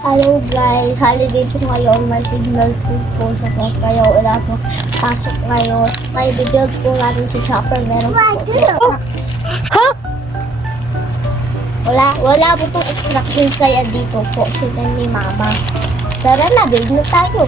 Hello guys, holiday po ngayon, may signal po sa po kayo, wala po pasok ngayon. May video po natin si Chopper, meron po. Ha? Wala po pong instruction kaya dito po sila ni Mama. Tara na, build na tayo.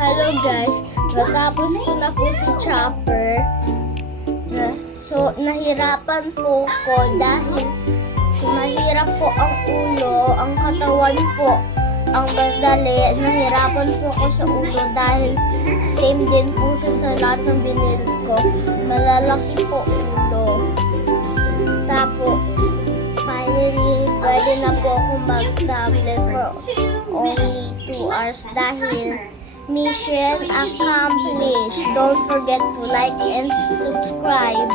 Hello guys, natapos ko na po si Chopper. So, nahirapan po ko dahil mahirap po ang ulo, ang katawan po ang madali. Nahirapan po ako sa ulo dahil same din po siya sa lahat ng binili ko. Malalaki po ulo. Tapos, finally, pwede na po ako mag-tablet for only 2 hours dahil mission accomplished. Don't forget to like and subscribe.